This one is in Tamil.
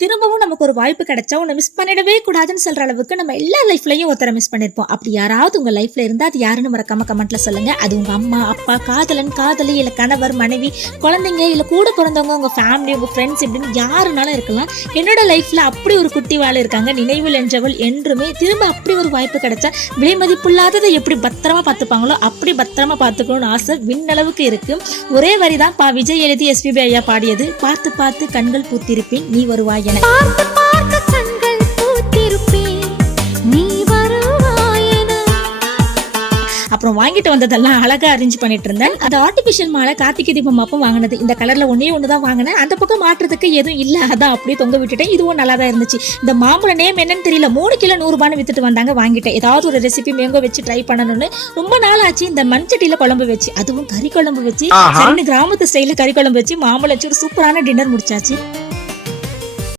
திரும்பவும் நமக்கு ஒரு வாய்ப்பு கிடைச்சா உன்னை மிஸ் பண்ணிடவே கூடாதுன்னு சொல்ற அளவுக்கு நம்ம எல்லா லைஃப்லயும் ஒருத்தரை மிஸ் பண்ணிருப்போம். அப்படி யாராவது உங்க லைஃப்ல இருந்தா அது யாருன்னு மறக்காம கமெண்ட்ல சொல்லுங்க. அது உங்க அம்மா, அப்பா, காதலன், காதலி, இல்ல கணவர், மனைவி, குழந்தைங்க, இல்ல கூட பிறந்தவங்க, உங்க ஃபேமிலி, உங்க ஃப்ரெண்ட்ஸ், இப்படின்னு யாருனாலும் இருக்கலாம். என்னோட லைஃப்ல அப்படி ஒரு குட்டி வாழை இருக்காங்க, நினைவில் என்றவள். என்றுமே திரும்ப அப்படி ஒரு வாய்ப்பு கிடைச்சா விலை மதிப்புள்ளாததை எப்படி பத்திரமா பார்த்துப்பாங்களோ அப்படி பத்திரமா பார்த்துக்கணும்னு ஆசை விண்ணளவுக்கு இருக்கு. ஒரே வரிதான் விஜய் எழுதி எஸ்பிபி ஐயா பாடியது. பார்த்து பார்த்து கண்கள் பூத்திருப்பேன், நீ வருவாய் என. அப்புறம் வாங்கிட்டு வந்ததெல்லாம் அழகா அரேஞ்ச் பண்ணிட்டு இருந்தேன். அந்த ஆர்டிபிஷியல் மாலை கார்த்திகை தீபம் அப்போ வாங்கினது. இந்த கலர்ல ஒண்ணுதான் வாங்கினேன். அந்த பக்கம் மாற்றுறதுக்கு எதுவும் இல்ல, அதான் அப்படியே தொங்க விட்டுட்டேன். இதுவும் நல்லா தான் இருந்துச்சு. இந்த மாம்பழ நேம் என்னன்னு தெரியல, 3 கிலோ 100 ரூபான்னு வித்துட்டு வந்தாங்க. வாங்கிட்டேன். ஏதாவது ஒரு ரெசிபி மேங்கோ வச்சு ட்ரை பண்ணணும்னு ரொம்ப நாள் ஆச்சு. இந்த மண்சட்டியில குழம்பு வச்சு, அதுவும் கறி குழம்பு வச்சு, கிராமத்து ஸ்டைல கறி குழம்பு வச்சு மாம்பழம் வச்சு ஒரு சூப்பரான டின்னர் முடிச்சாச்சு.